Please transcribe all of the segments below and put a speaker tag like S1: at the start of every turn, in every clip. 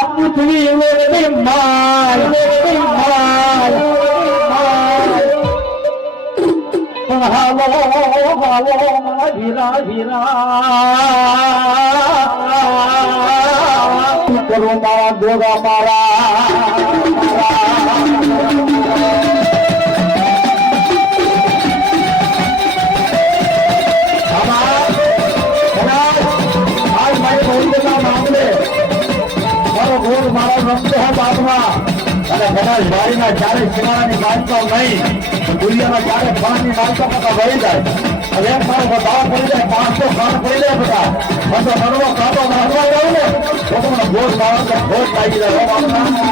S1: আপনি তুমি মাল মাল ভালো ভালো ভিরা ভিরা করো মারা দোগা মারা આજ મારી ભવિષ્યના મામલે મારો ગોળ મારો રમતો હતો આત્મા અને કદાચ વારીના ક્યારે કિનારાની માનતો નહીં દુનિયામાં ક્યારે ફળની માનતો બધા વહી જાય. હવે મારો બતાવ પડી જાય, પાંચસો ખાણ પડી જાય બધા. મને નરવો કાપો નાખવા જાવ ને, તો તમને ભોજ મારો ભોજ લાગી જાય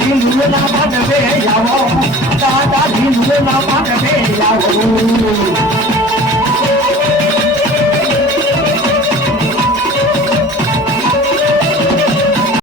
S1: D'un d'un d'un d'un d'un d'un d'un d'un